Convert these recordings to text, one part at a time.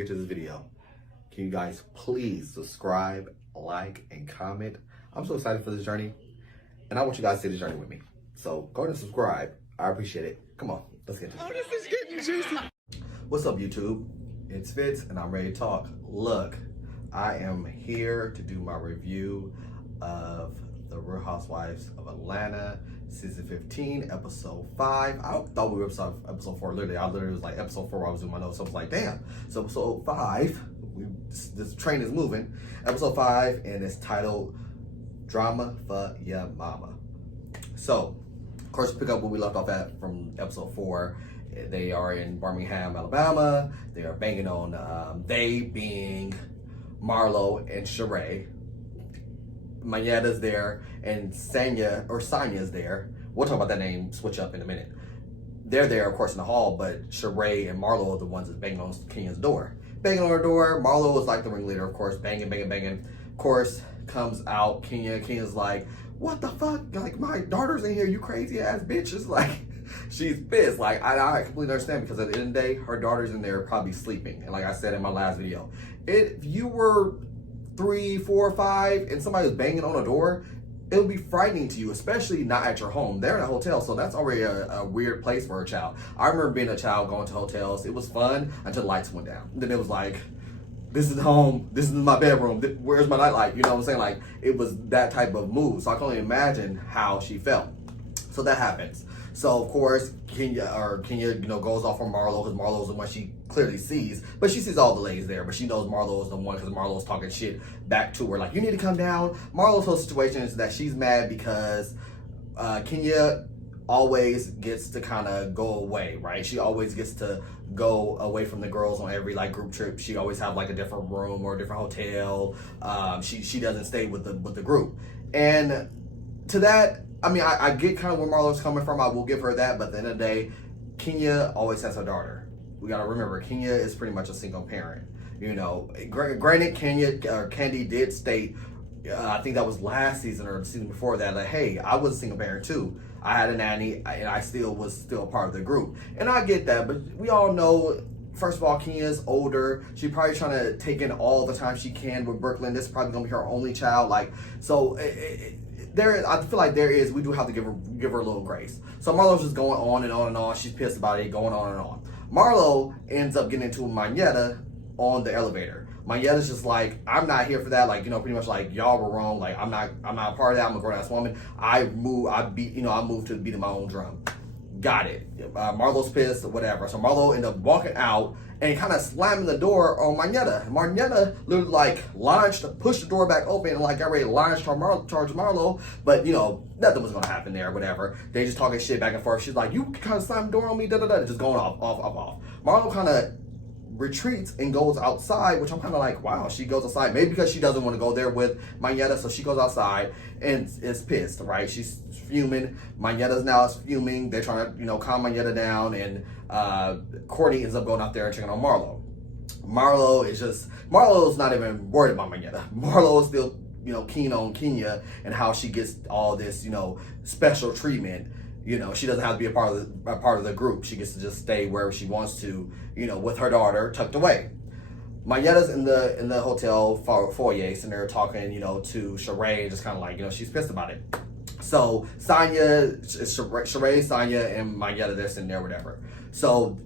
get to this video, can you guys please subscribe, like, and comment? I'm so excited for this journey, and I want you guys to see this journey with me. So go ahead and subscribe. I appreciate it. Come on, let's get to this. Oh, this is getting juicy. What's up, YouTube? It's Fitz, and I'm ready to talk. Look, I am here to do my review of The Real Housewives of Atlanta, Season 15, Episode 5. I thought we were episode 4, literally. I literally was like, Episode 4 while I was doing my notes, so I was like, damn. So Episode 5, this train is moving. Episode 5, and it's titled Drama for Ya Mama. So, of course, pick up where we left off at from Episode 4. They are in Birmingham, Alabama. They are banging on, they being Marlo and Sheree. Mayada's there, and Sanya's there. We'll talk about that name switch up in a minute. They're there, of course, in the hall, but Sheree and Marlo are the ones that's banging on Kenya's door. Banging on her door. Marlo is like the ringleader, of course, banging. Of course, comes out Kenya's like, what the fuck? Like, my daughter's in here, you crazy ass bitch. It's like, she's pissed. Like, I completely understand, because at the end of the day, her daughter's in there probably sleeping. And like I said in my last video, if you were 3, 4, 5 and somebody was banging on a door, it would be frightening to you, especially not at your home. They're in a hotel, so that's already a weird place for a child. I remember being a child going to hotels. It was fun until the lights went down. Then it was like, this is home, this is my bedroom, where's my nightlight? You know what I'm saying? Like, it was that type of move. So I can only imagine how she felt. So that happens. So of course, Kenya, you know, goes off on Marlo, because Marlo's the one she clearly sees, but she sees all the ladies there, but she knows Marlo is the one because Marlo's talking shit back to her, like, you need to come down. Marlo's whole situation is that she's mad because Kenya always gets to kind of go away, right? She always gets to go away from the girls on every like group trip. She always have like a different room or a different hotel. She doesn't stay with the group, and to that, I mean, I get kind of where Marlo's coming from. I will give her that, but at the end of the day, Kenya always has her daughter. We gotta remember, Kenya is pretty much a single parent. You know, granted, Candy did state, I think that was last season or the season before that, like, hey, I was a single parent too. I had a nanny, and I was still a part of the group. And I get that, but we all know, first of all, Kenya's older. She's probably trying to take in all the time she can with Brooklyn. This is probably gonna be her only child. Like, so I feel like we do have to give her a little grace. So Marlo's just going on and on and on. She's pissed about it, going on and on. Marlo ends up getting into Mayeda on the elevator. Mayeda's just like, I'm not here for that. Like, you know, pretty much like, y'all were wrong. Like, I'm not a part of that. I'm a grown ass woman. I moved to beating my own drum. Got it. Marlo's pissed, whatever. So Marlo ended up walking out and kind of slamming the door on Mayeda. Mayeda literally like pushed the door back open and like got ready to launch charge Marlo, but you know, nothing was gonna happen there, whatever. They just talking shit back and forth. She's like, you kind of slammed the door on me, just going off. Marlo kind of retreats and goes outside, which I'm kind of like, wow, she goes outside. Maybe because she doesn't want to go there with Mayeda, so she goes outside and is pissed, right? She's fuming. Mayeda's now is fuming. They're trying to, you know, calm Mayeda down, and Courtney ends up going out there and checking on Marlo. Marlo's not even worried about Mayeda. Marlo is still, you know, keen on Kenya and how she gets all this, you know, special treatment. You know, she doesn't have to be a part of the group. She gets to just stay wherever she wants to, you know, with her daughter tucked away. Mayeda's in the hotel foyer, sitting there talking, you know, to Sheree, just kind of like, you know, she's pissed about it. So Sheree, Sanya, and Mayeda, they're sitting there, whatever. So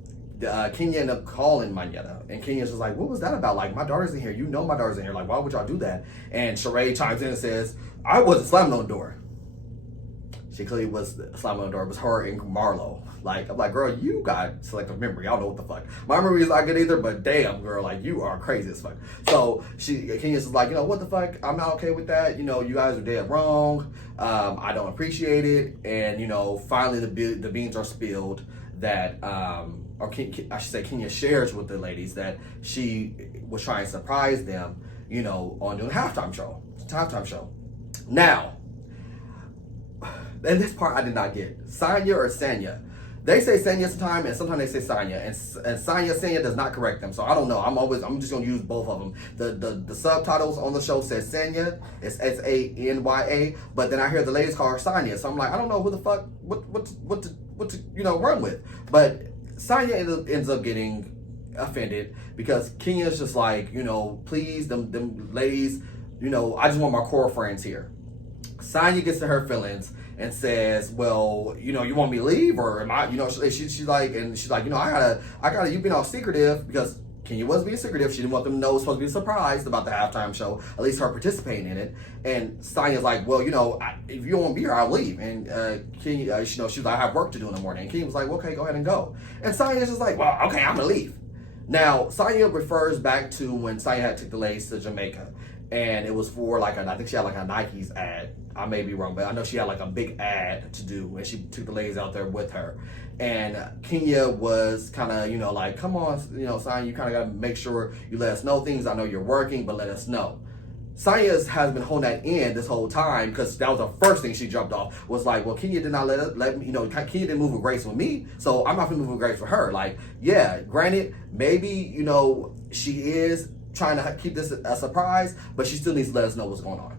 Kenya ended up calling Mayeda, and Kenya's just like, what was that about? Like, my daughter's in here. You know my daughter's in here. Like, why would y'all do that? And Sheree chimes in and says, I wasn't slamming on the door. She clearly was slamming on the door. It was her and Marlo. Like, I'm like, girl, you got selective memory. I don't know what the fuck. My memory is not good either, but damn, girl, like, you are crazy as fuck. So Kenya's like, you know, what the fuck? I'm not okay with that. You know, you guys are dead wrong. I don't appreciate it. And, you know, finally the beans are spilled that, I should say Kenya shares with the ladies that she was trying to surprise them, you know, on doing halftime show. Now, and this part I did not get. Sanya or Sanya. They say Sanya sometimes, and sometimes they say Sanya. And Sanya does not correct them. So I don't know. I'm just gonna use both of them. The subtitles on the show says Sanya. It's Sanya, but then I hear the ladies call her Sanya. So I'm like, I don't know who the fuck what to you know run with. But Sanya ends up getting offended because Kenya's just like, you know, please, them ladies, you know, I just want my core friends here. Sonya gets to her feelings and says, well, you know, you want me to leave, or am I, you know, she's like, you know, I gotta, you've been all secretive, because Kenya was being secretive. She didn't want them to know it was supposed to be surprised about the halftime show, at least her participating in it. And Sonya's like, well, you know, if you don't want me here, I'll leave. And Kenya, you know, she's like, I have work to do in the morning. And Kenya was like, well, okay, go ahead and go. And Sonya's just like, well, okay, I'm gonna leave. Now, Sonya refers back to when Sonya had took the ladies to Jamaica. And it was for like I think she had like a Nike's ad. I may be wrong, but I know she had like a big ad to do, and she took the ladies out there with her. And Kenya was kind of, you know, like, come on, you know, Sonya, you kind of got to make sure you let us know things. I know you're working, but let us know. Sonya has been holding that in this whole time, because that was the first thing she jumped off, was like, well, Kenya did not let me, you know, Kenya didn't move with grace with me, so I'm not going to move with grace for her. Like, yeah, granted, maybe, you know, she is trying to keep this a surprise, but she still needs to let us know what's going on.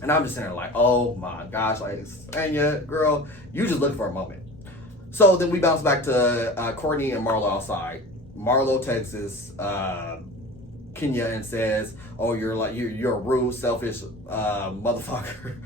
And I'm just sitting there like, oh my gosh, like, Sonya, girl, you just look for a moment. So then we bounce back to Courtney and Marlo outside. Marlo texts Kenya and says, oh, you're a rude, selfish motherfucker.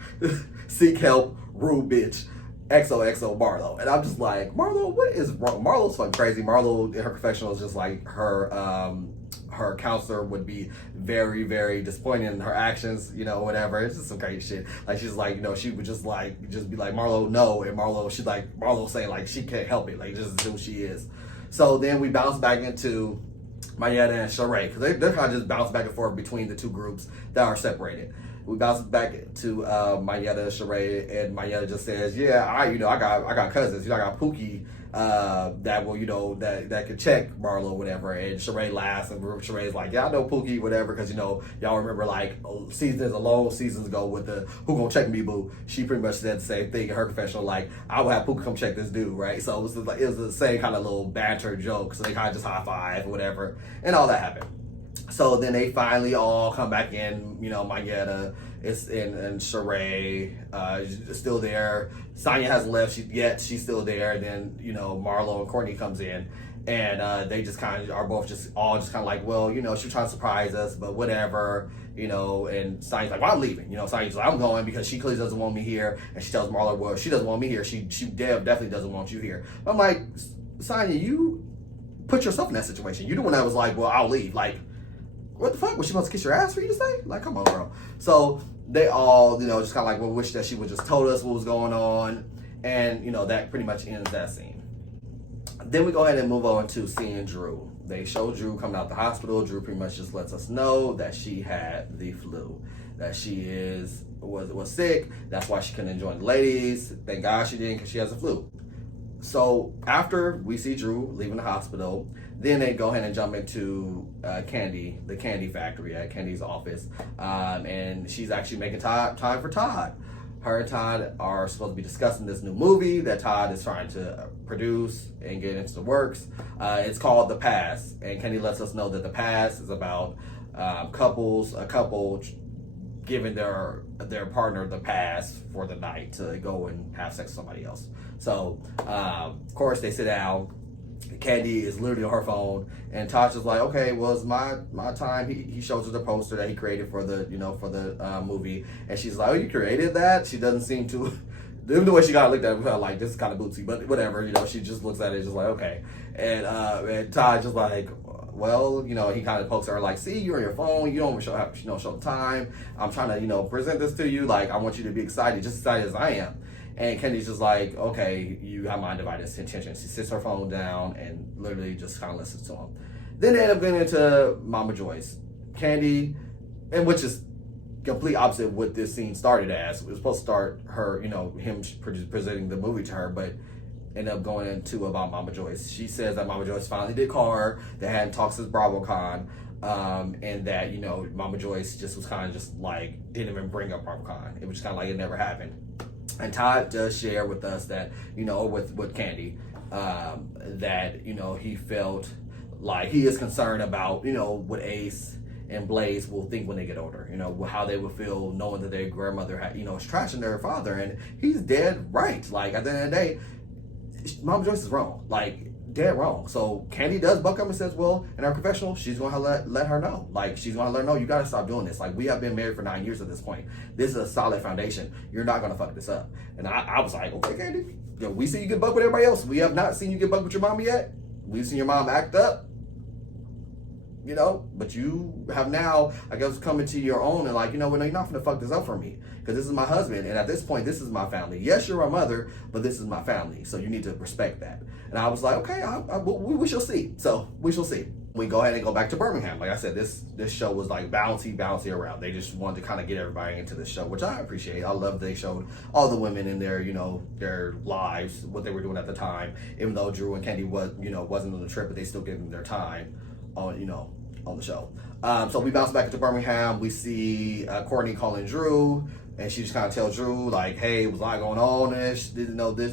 Seek help, rude bitch. XOXO Marlo. And I'm just like, Marlo, what is wrong? Marlo's fucking crazy. Marlo in her confessional is just like her counselor would be very, very disappointed in her actions, you know, whatever. It's just some crazy shit. Like, she's like, you know, she would just be like, Marlo, no. And she's like, Marlo saying like she can't help it. Like, just who she is. So then we bounce back into Mayetta and Sheree, because they're kind of just bounce back and forth between the two groups that are separated. We bounce back to Mayetta and Sheree, and Mayetta just says, yeah, I got cousins. You know, I got Pookie that will, you know, that could check Marlo or whatever. And Sheree laughs, and Sheree's like, yeah, I know Pookie, whatever, because, you know, y'all remember like seasons ago with the who gonna check me, boo. She pretty much said the same thing in her confessional, like, I will have Pookie come check this dude, right? So it was the same kind of little banter joke. So they kind of just high five or whatever, and all that happened. So then they finally all come back in, you know, Mayetta and Sheree is still there. Sonya hasn't left yet, she's still there. Then, you know, Marlo and Courtney comes in, and they just kind of are both just kind of like, well, you know, she's trying to surprise us, but whatever, you know. And Sonya's like, well, I'm leaving. You know, Sonya's like, I'm going because she clearly doesn't want me here. And she tells Marlo, well, she doesn't want me here. She definitely doesn't want you here. I'm like, Sonya, you put yourself in that situation. You're the one that was like, well, I'll leave. Like, what the fuck? Was she supposed to kiss your ass for you to say? Like, come on, girl. So they all, you know, just kind of like, well, wish that she would just told us what was going on. And, you know, that pretty much ends that scene. Then we go ahead and move on to seeing Drew. They show Drew coming out the hospital. Drew pretty much just lets us know that she had the flu, that she was sick. That's why she couldn't join the ladies. Thank God she didn't, because she has the flu. So after we see Drew leaving the hospital, then they go ahead and jump into Candy, the candy factory at Candy's office. And she's actually making time for Todd. Her and Todd are supposed to be discussing this new movie that Todd is trying to produce and get into the works. It's called The Pass. And Candy lets us know that The Pass is about a couple giving their partner the pass for the night to go and have sex with somebody else. So, of course, they sit down. Candy is literally on her phone, and Tosh is like, okay, well, it's my time. He shows her the poster that he created for the movie, and she's like, oh, you created that? She doesn't seem to, even the way she got looked at her, like, this is kind of bootsy, but whatever, you know, she just looks at it just like, okay. And Todd just like, well, you know, he kind of pokes her like, see, you're on your phone, you don't show the time. I'm trying to, you know, present this to you, like, I want you to be excited, just as excited as I am. And Candy's just like, okay, you have my undivided attention. She sits her phone down and literally just kind of listens to him. Then they end up getting into Mama Joyce. Candy, and which is complete opposite of what this scene started as. It was supposed to start her, you know, him presenting the movie to her, but ended up going into about Mama Joyce. She says that Mama Joyce finally did call her. They hadn't talked since BravoCon. And that, you know, Mama Joyce just was kind of just like, didn't even bring up BravoCon. It was just kind of like it never happened. And Todd does share with us that, you know, with Candy, that, you know, he felt like he is concerned about, you know, what Ace and Blaze will think when they get older, you know, how they will feel knowing that their grandmother had, you know, is trashing their father. And he's dead right. Like, at the end of the day, Mama Joyce is wrong. Like, dead wrong. So Candy does buck up and says, well, in our confessional, she's going to let her know. Like, she's going to let her know, you got to stop doing this. Like, we have been married for 9 years at this point. This is a solid foundation. You're not going to fuck this up. And I was like, okay, Candy, we see you get bucked with everybody else. We have not seen you get bucked with your mom yet. We've seen your mom act up, you know, but you have now, I guess, come into your own and like, you know, well, no, you're not going to fuck this up for me because this is my husband. And at this point, this is my family. Yes, you're my mother, but this is my family. So you need to respect that. And I was like, okay, we shall see. So we shall see. We go ahead and go back to Birmingham. Like I said, this show was like bouncy around. They just wanted to kind of get everybody into the show, which I appreciate. I love they showed all the women in their, you know, their lives, what they were doing at the time. Even though Drew and Candy wasn't on the trip, but they still gave them their time on, you know, on the show. So we bounce back into Birmingham. We see Courtney calling Drew, and she just kind of tells Drew, like, hey, it was a lot going on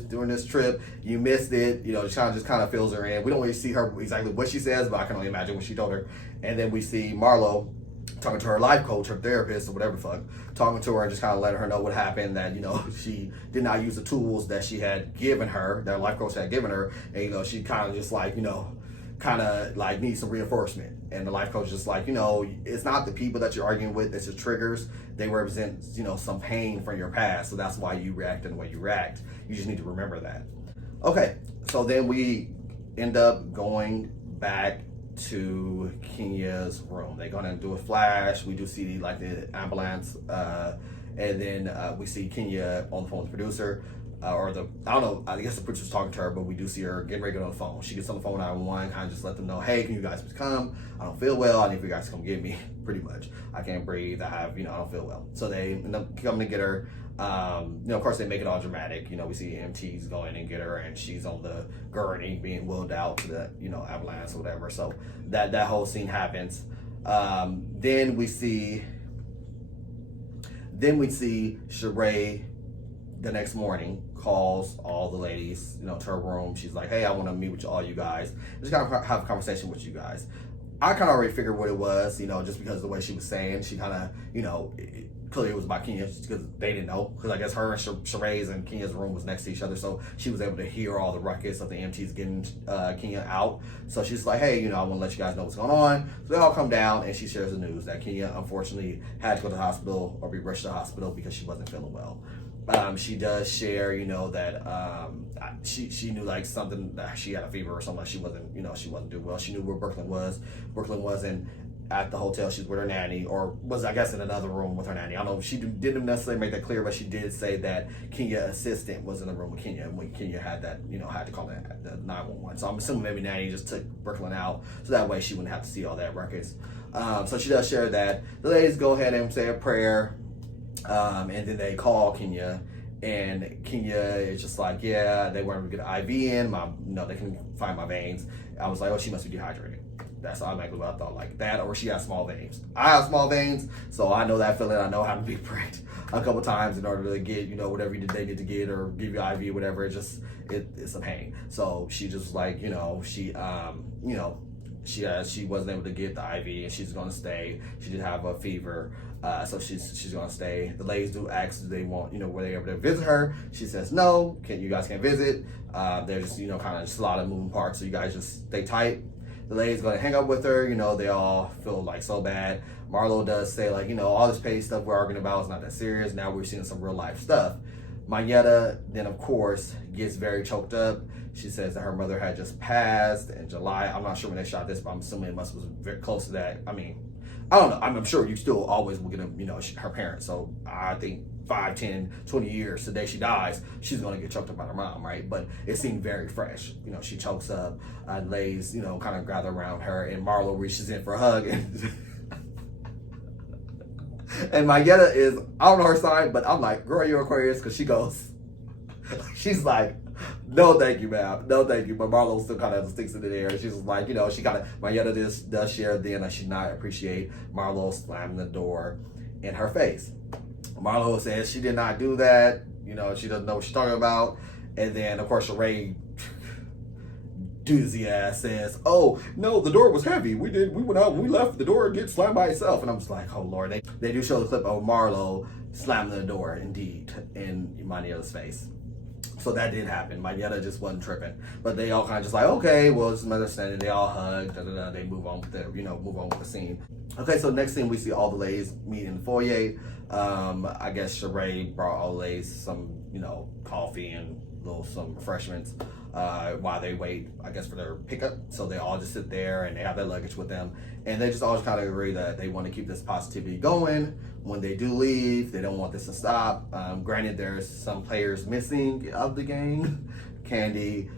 during this trip. You missed it. You know, just kind of fills her in. We don't really see her exactly what she says, but I can only imagine what she told her. And then we see Marlo talking to her life coach, her therapist, or whatever the fuck, talking to her and just kind of letting her know what happened, that, you know, she did not use the tools that she had given her, that life coach had given her. And, you know, she kind of just like, you know, kind of like needs some reinforcement. And the life coach is just like, you know, it's not the people that you're arguing with, it's your triggers. They represent, you know, some pain from your past. So that's why you react in the way you react. You just need to remember that. Okay, so then we end up going back to Kenya's room. They're gonna do a flash. We do see like the ambulance, and then we see Kenya on the phone with the producer. I don't know, I guess the producer's talking to her, but we do see her getting ready to get on the phone. She gets on the phone 911, kind of just let them know, hey, can you guys please come? I don't feel well. I need for you guys to come get me, pretty much. I can't breathe. I don't feel well. So they end up coming to get her. You know, of course, they make it all dramatic. You know, we see EMTs go in and get her, and she's on the gurney being wheeled out to the, you know, ambulance or whatever. So that whole scene happens. Then we see Sheree the next morning calls all the ladies, you know, to her room. She's like, hey, I want to meet with all you guys. Just kind of have a conversation with you guys. I kind of already figured what it was, you know, just because of the way she was saying. She kind of, you know, clearly it was about Kenya because they didn't know. Because I guess her and Sheree's and Kenya's room was next to each other. So she was able to hear all the ruckus of the EMTs getting Kenya out. So she's like, hey, you know, I want to let you guys know what's going on. So they all come down and she shares the news that Kenya, unfortunately, had to go to the hospital or be rushed to the hospital because she wasn't feeling well. She does share, you know, that she knew like something, that she had a fever or something, like she wasn't doing well. She knew where Brooklyn was. Brooklyn wasn't at the hotel. She's with her nanny, or was, I guess, in another room with her nanny. I don't know if she didn't necessarily make that clear, but she did say that Kenya's assistant was in the room with Kenya, and when Kenya had that, you know, had to call the 911. So I'm assuming maybe nanny just took Brooklyn out, so that way she wouldn't have to see all that ruckus. So she does share that. The ladies go ahead and say a prayer. And then they call Kenya, and Kenya is just like, yeah, they weren't able to get an IV in. They couldn't find my veins. I was like, oh, she must be dehydrated. That's automatically what I thought, like that, or she has small veins. I have small veins, so I know that feeling. I know how to be pricked a couple times in order to get, you know, whatever they need to get or give you IV, whatever. It's a pain. So she just like, you know, she wasn't able to get the IV, and she's gonna stay. She did have a fever, so she's gonna stay. The ladies do ask, do they want, you know, were they able to visit her? She says no. You guys can't visit. There's just, you know, kind of just a lot of moving parts, so you guys just stay tight. The lady's gonna hang up with her. You know, they all feel like so bad. Marlo does say, like, you know, all this petty stuff we're arguing about is not that serious. Now we're seeing some real life stuff. Mayetta then, of course, gets very choked up. She says that her mother had just passed in July. I'm not sure when they shot this, but I'm assuming it was very close to that. I mean, I don't know. I'm sure you still always will get you know, her parents. So I think 5, 10, 20 years, the day she dies, she's going to get choked up by her mom, right? But it seemed very fresh. You know, she chokes up, lays, you know, kind of gather around her, and Marlo reaches in for a hug. And Mayetta is, I don't know her sign, but I'm like, girl, you're Aquarius, because she's like, no, thank you, ma'am. No, thank you. But Marlo still kind of sticks it in there. She's like, you know, she kind of, Mayetta does share then that she not appreciate Marlo slamming the door in her face. Marlo says she did not do that. You know, she doesn't know what she's talking about. And then, of course, Sheree, doozy ass, says, oh, no, the door was heavy. We went out and we left. The door did slam by itself. And I'm just like, oh, Lord. They do show the clip of Marlo slamming the door, indeed, in Mayetta's face. So that did happen. Mayetta just wasn't tripping, but they all kind of just like, okay, well, it's an understanding. They all hug. They move on with move on with the scene. Okay, so next thing we see all the ladies meet in the foyer. I guess Sheree brought all the ladies some, coffee and some refreshments while they wait, I guess, for their pickup. So they all just sit there and they have their luggage with them, and they just always kind of agree that they want to keep this positivity going. When they do leave, they don't want this to stop. Granted, there's some players missing of the gang. Candy,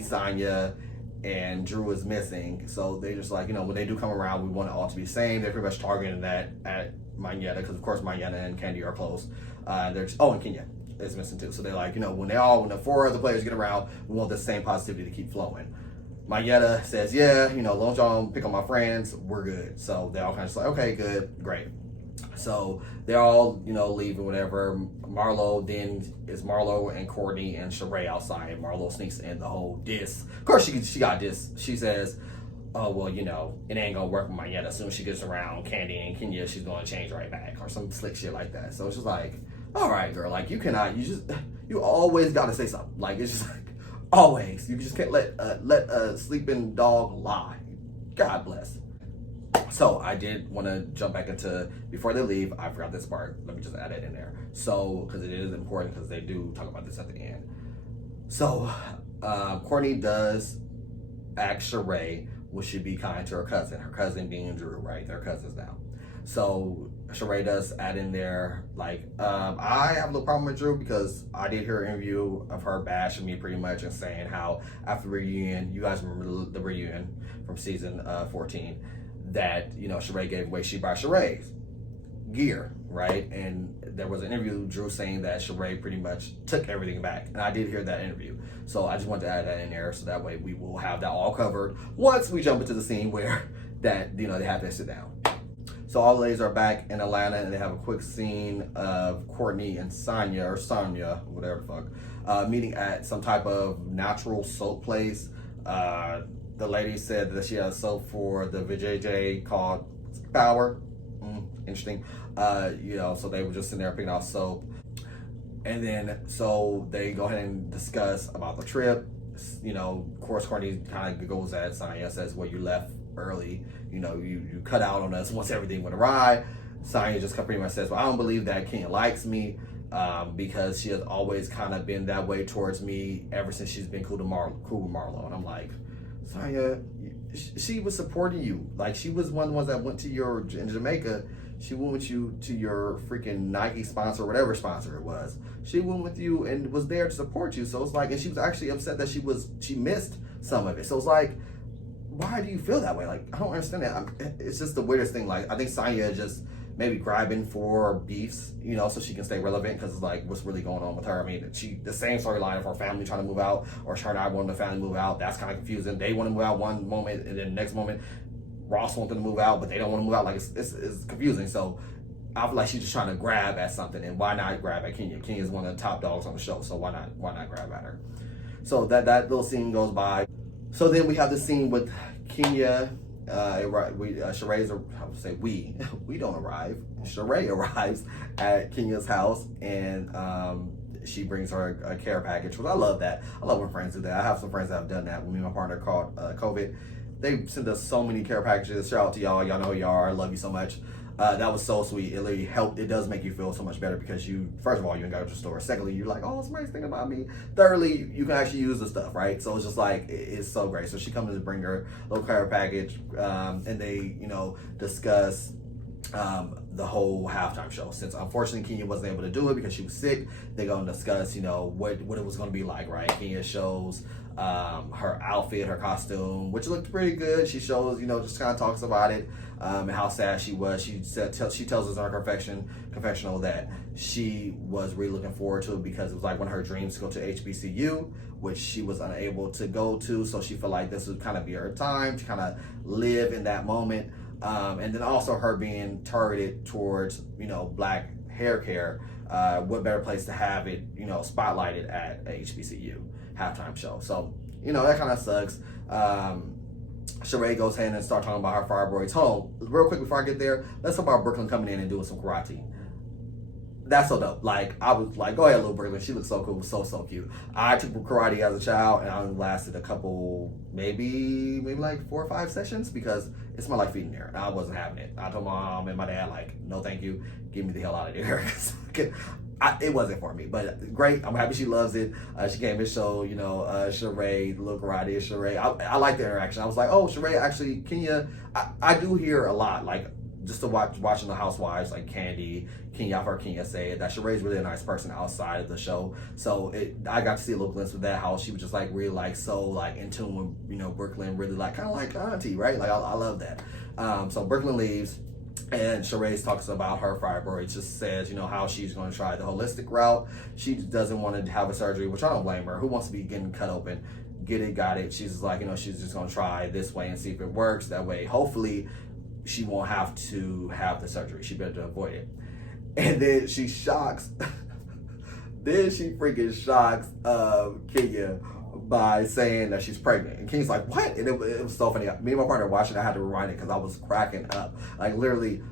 Sonya, and Drew is missing. So they just like, when they do come around, we want it all to be the same. They're pretty much targeting that at Mayetta, because of course Mayetta and Candy are close. And Kenya is missing too. So they're like, when the four other players get around, we want the same positivity to keep flowing. Mayetta says, yeah, long as y'all don't pick on my friends, we're good. So they all kind of just like, okay, good, great. So they're all, leaving, whatever. Marlo and Courtney and Sheree outside. Marlo sneaks in the whole diss. Of course, she got diss. She says, oh, well, it ain't gonna work with Mayetta. As soon as she gets around Candy and Kenya, she's gonna change right back, or some slick shit like that. So it's just like, all right, girl, like, you always gotta say something. Like, it's just like, always. You just can't let a sleeping dog lie. God bless. So I did want to jump back into, before they leave, I forgot this part. Let me just add it in there. So, because it is important, because they do talk about this at the end. So, Courtney does ask Sheree, would she be kind to her cousin being Drew, right? They're cousins now. So Sheree does add in there, like, I have no problem with Drew, because I did hear an interview of her bashing me pretty much and saying how after the reunion, you guys remember the reunion from season 14, that, Sheree gave away She by Sheree's gear, right? And there was an interview with Drew saying that Sheree pretty much took everything back. And I did hear that interview. So I just wanted to add that in there, so that way we will have that all covered once we jump into the scene where that, they have to sit down. So all the ladies are back in Atlanta, and they have a quick scene of Courtney and Sonya, whatever the fuck, meeting at some type of natural soap place. The lady said that she has soap for the VJJ called Power. Interesting. So they were just sitting there picking out soap. And then, so they go ahead and discuss about the trip. Of course, Courtney kind of goes at Sonya, says, well, you left early. You cut out on us once everything went awry. Sonya just pretty much says, well, I don't believe that Kenya likes me, because she has always kind of been that way towards me ever since she's been cool with Marlo. And I'm like, Sonya, she was supporting you. Like, she was one of the ones that went to in Jamaica. She went with you to your freaking Nike sponsor, whatever sponsor it was. She went with you and was there to support you. So it's like, and she was actually upset that she missed some of it. So it's like, why do you feel that way? Like, I don't understand that. It's just the weirdest thing. Like, I think Sonya just maybe grabbing for beefs, so she can stay relevant, because it's like, what's really going on with her? I mean, the same storyline of her family trying to move out, or her not wanting the family to move out. That's kind of confusing. They want to move out one moment, and then the next moment, Ross wants them to move out, but they don't want to move out. Like, it's confusing. So I feel like she's just trying to grab at something, and why not grab at Kenya? Kenya's one of the top dogs on the show, so why not grab at her? So that little scene goes by. So then we have the scene with Kenya. Sheree's, I would say we don't arrive. Sheree arrives at Kenya's house, and she brings her a care package, which I love that. I love when friends do that. I have some friends that have done that. When me and my partner caught COVID, they send us so many care packages. Shout out to y'all. Y'all know who y'all are. I love you so much. That was so sweet. It really helped. It does make you feel so much better, because first of all, you ain't got to the store. Secondly, you're like, oh, somebody's thinking about me. Thirdly, you can actually use the stuff, right? So it's just like, it's so great. So she comes to bring her little care package, and they, discuss the whole halftime show. Since unfortunately Kenya wasn't able to do it because she was sick, they're going to discuss, what it was going to be like, right? Kenya shows her outfit, her costume, which looked pretty good. She shows, just kind of talks about it, and how sad she was. She tells us in her confessional that she was really looking forward to it, because it was like one of her dreams to go to HBCU, which she was unable to go to. So she felt like this would kind of be her time to kind of live in that moment. And then also her being targeted towards, black hair care. What better place to have it, spotlighted at a HBCU halftime show. So, that kind of sucks. Sheree goes ahead and start talking about her fibroids. Hold on, real quick before I get there, let's talk about Brooklyn coming in and doing some karate. that's so dope. Like, I was like, go ahead, little Brooklyn. She looks so cool, so cute. I took karate as a child, and I only lasted a couple, maybe like 4 or 5 sessions because it smelled like feet in there. I wasn't having it. I told my mom and my dad, like, no, thank you. Get me the hell out of there. It wasn't for me, but great. I'm happy she loves it. She came and showed, Sheree, the little karate, Sheree. I like the interaction. I was like, oh, Sheree, actually, Kenya, I do hear a lot, like, just to watching the housewives like Kenya, I've heard Kenya say it, that Sheree's really a nice person outside of the show. So I got to see a little glimpse of that, how she was just like really like so like in tune with, Brooklyn, really like kind of like auntie, right? Like I love that. So Brooklyn leaves, and Sheree talks about her fibroids, just says, how she's going to try the holistic route. She doesn't want to have a surgery, which I don't blame her. Who wants to be getting cut open? Get it, got it. She's like, she's just going to try this way and see if it works. That way, hopefully, she won't have to have the surgery. She better avoid it. And then she shocks, freaking shocks Kenya by saying that she's pregnant. And Kenya's like, what? And it was so funny. Me and my partner watching, I had to rewind it because I was cracking up. Like, literally,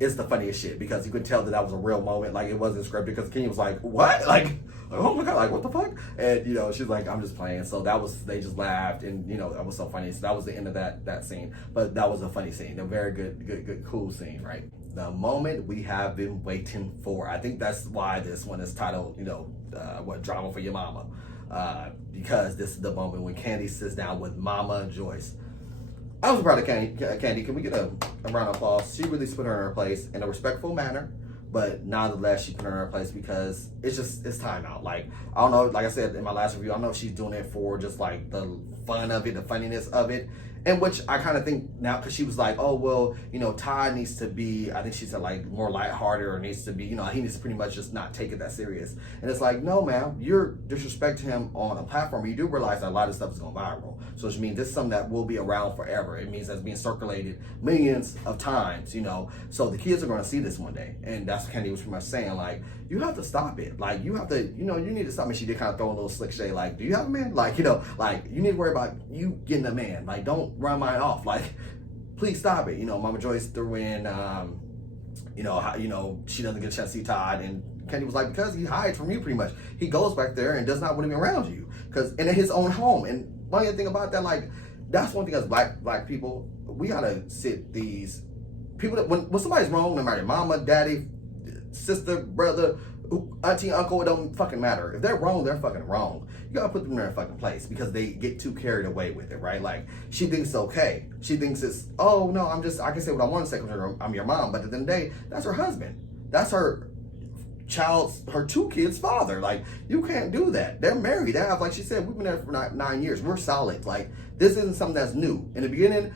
it's the funniest shit because you could tell that was a real moment. Like, it wasn't scripted because Kenya was like, what? Like, oh my God, like, what the fuck? And, she's like, I'm just playing. So they just laughed, and, that was so funny. So that was the end of that scene. But that was a funny scene, a very good, cool scene, right? The moment we have been waiting for. I think that's why this one is titled, Drama for Your Mama. Because this is the moment when Candy sits down with Mama Joyce. I was proud of Candy. Can we get a round of applause? She really put her in her place in a respectful manner, but nonetheless, she put her in her place because it's time out. Like, I don't know, like I said in my last review, I don't know if she's doing it for just like the fun of it, the funniness of it. And which I kind of think now, because she was like, oh, well, Todd needs to be, I think she said like more lighthearted, or needs to be, he needs to pretty much just not take it that serious. And it's like, no, ma'am, you're disrespecting him on a platform. You do realize that a lot of stuff is going viral. So which means this is something that will be around forever. It means that's being circulated millions of times, So the kids are going to see this one day. And that's what Candy was pretty much saying, like, you have to stop it. Like, you have to, you need to stop. And she did kind of throw a little slick shade, like, do you have a man? Like, like, you need to worry about you getting a man. Like, don't run mine off. Like, please stop it. Mama Joyce threw in, she doesn't get a chance to see Todd, and Kenny was like, because he hides from you pretty much. He goes back there and does not want to be around you, because in his own home. And one other thing about that, like, that's one thing as black people, we gotta sit these people that when somebody's wrong, no matter mama, daddy, sister, brother, auntie, uncle, it don't fucking matter. If they're wrong, they're fucking wrong. You gotta put them in their fucking place because they get too carried away with it, right? Like, she thinks it's okay. She thinks it's, oh no, I can say what I want to say because I'm your mom. But at the end of the day, that's her husband. That's her 2 kids' father. Like, you can't do that. They're married. They have, like she said, we've been there for 9 years. We're solid. Like, this isn't something that's new. In the beginning,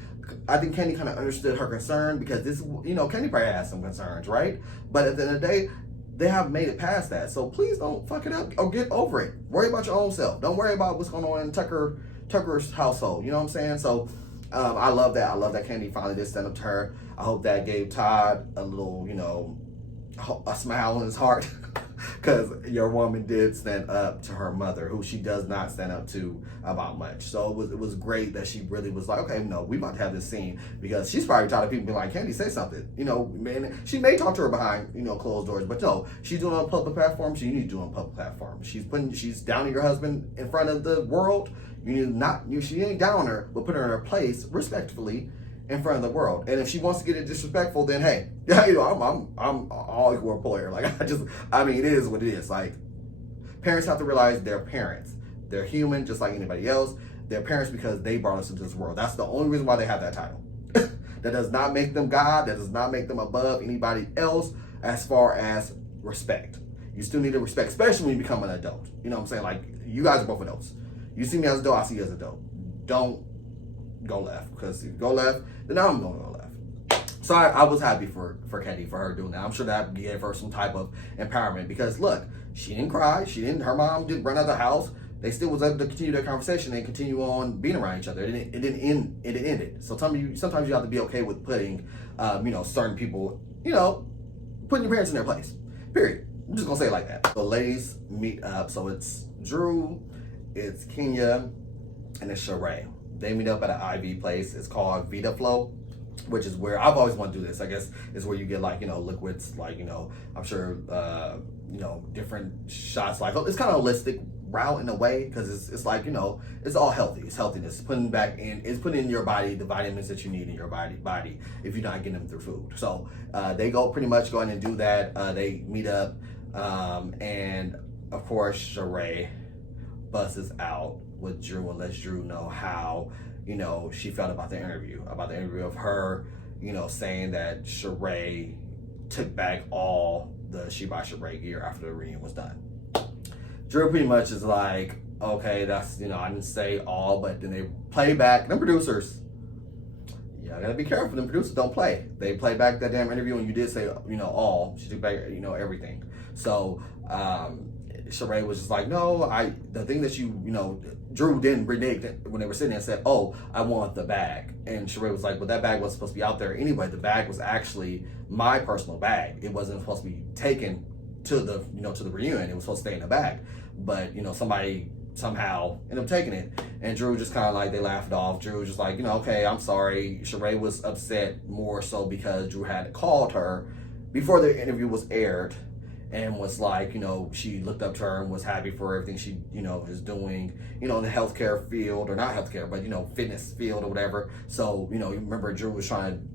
I think Candy kind of understood her concern because this, Candy probably has some concerns, right? But at the end of the day, they have made it past that. So please don't fuck it up or get over it. Worry about your own self. Don't worry about what's going on in Tucker's household. You know what I'm saying? So I love that. I love that Candy finally did stand up to her. I hope that gave Todd a little, a smile in his heart because your woman did stand up to her mother, who she does not stand up to about much. So it was great that she really was like, okay, no, we about to have this scene, because she's probably tired of people being like, Candy, say something. Man, she may talk to her behind, closed doors, but no, she's doing it on a public platform. So you need to do it on a public platform. She's downing your husband in front of the world. She ain't downing her, but put her in her place respectfully in front of the world. And if she wants to get it disrespectful, then hey, I'm all equal player. Like, it is what it is. Like, parents have to realize they're parents. They're human just like anybody else. They're parents because they brought us into this world. That's the only reason why they have that title. That does not make them God. That does not make them above anybody else as far as respect. You still need to respect, especially when you become an adult. You know what I'm saying? Like, you guys are both adults. You see me as an adult, I see you as an adult. Don't go left, because if you go left, then I'm going to go left. So I was happy for Candy, for her doing that. I'm sure that gave her some type of empowerment, because look, she didn't cry. Her mom didn't run out of the house. They still was able to continue their conversation and continue on being around each other. It didn't end. It ended. So sometimes you have to be okay with putting, certain people, putting your parents in their place. Period. I'm just gonna say it like that. So ladies meet up. So it's Drew, it's Kenya, and it's Sheree. They meet up at an IV place. It's called Vita Flow. which is where I've always wanted to do this. I guess is where you get like, liquids, like, I'm sure, different shots. Like, it's kind of holistic route in a way, because it's like, it's all healthy. It's healthiness. It's putting in your body the vitamins that you need in your body if you're not getting them through food. So they pretty much go in and do that. They meet up, and of course Sheree busts out with Drew and lets Drew know how she felt about the interview of her, saying that Sheree took back all the She by Sheree gear after the reunion was done. Drew pretty much is like, okay, that's, I didn't say all, but then they play back. Them producers, I gotta be careful. Them producers don't play. They play back that damn interview, and you did say, all. She took back, everything. So, Sheree was just like, no, the thing that Drew didn't renege when they were sitting there and said, oh, I want the bag. And Sheree was like, well, that bag wasn't supposed to be out there anyway. The bag was actually my personal bag. It wasn't supposed to be taken to the, to the reunion. It was supposed to stay in the bag. But, somebody somehow ended up taking it. And Drew just kind of like, they laughed it off. Drew was just like, okay, I'm sorry. Sheree was upset more so because Drew had called her before the interview was aired and was like, she looked up to her and was happy for everything she, is doing, in the healthcare field, or not healthcare, but, fitness field or whatever. So, you remember Drew was trying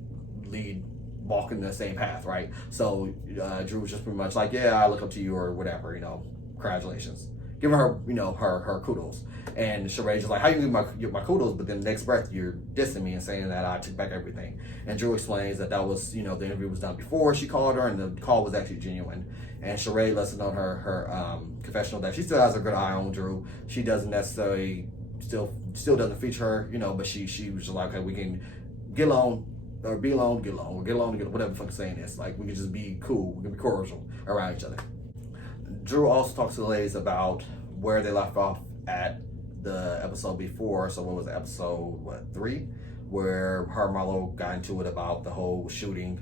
to walk in the same path, right? So Drew was just pretty much like, yeah, I look up to you or whatever, congratulations. Giving her, her kudos. And Sheree's just like, how you give my kudos, but then the next breath you're dissing me and saying that I took back everything. And Drew explains that was, the interview was done before she called her, and the call was actually genuine. And Sheree lets it on her confessional that she still has a good eye on Drew. She doesn't necessarily still doesn't feature her, but she was just like, okay, we can get along, or be alone, get along, or get along, whatever the fuck the saying is. Like, we can just be cool, we can be cordial around each other. Drew also talks to the ladies about where they left off at the episode before. So what was it, episode 3, where her and Marlo got into it about the whole shooting,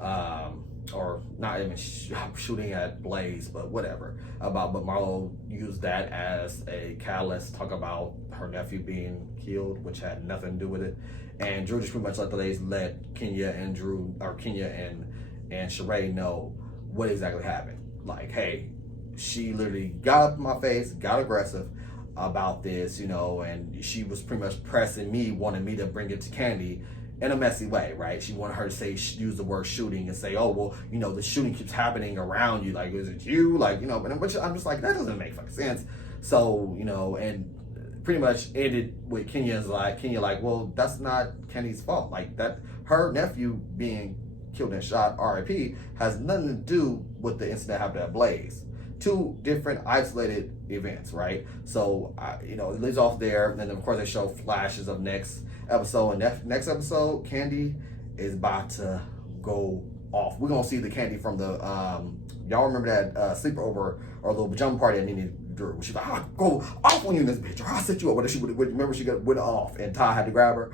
or not even shooting at Blaze, but whatever. But Marlo used that as a catalyst to talk about her nephew being killed, which had nothing to do with it. And Drew just pretty much let the ladies let Kenya and Sheree know what exactly happened. Like, hey, she literally got up in my face, got aggressive about this, and she was pretty much pressing me, wanting me to bring it to Candy in a messy way, right? She wanted her to use the word shooting and say, oh, well, the shooting keeps happening around you. Like, is it you? Like, but I'm just like, that doesn't make fucking sense. So, and pretty much ended with Kenya like, well, that's not Kenny's fault. Like, that her nephew being killed and shot, RIP, has nothing to do with the incident that happened at Blaze. 2 different isolated events, right? So, it leaves off there. And then, of course, they show flashes of next episode. And next episode, Candy is about to go off. We're going to see the Candy from the, y'all remember that sleepover or little pajama party that Nene Drew? She's like, I'll go off on you in this bitch, or I'll set you up. Remember she went off and Ty had to grab her?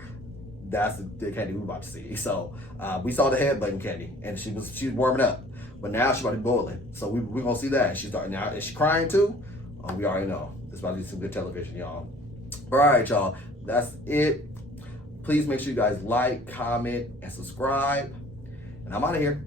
That's the Candy we're about to see. So, we saw the headbutting Candy, and she was warming up. But now she's about to be boiling. So we're going to see that. She's starting now. Is she crying too? We already know. This is about to be some good television, y'all. All right, y'all. That's it. Please make sure you guys like, comment, and subscribe. And I'm out of here.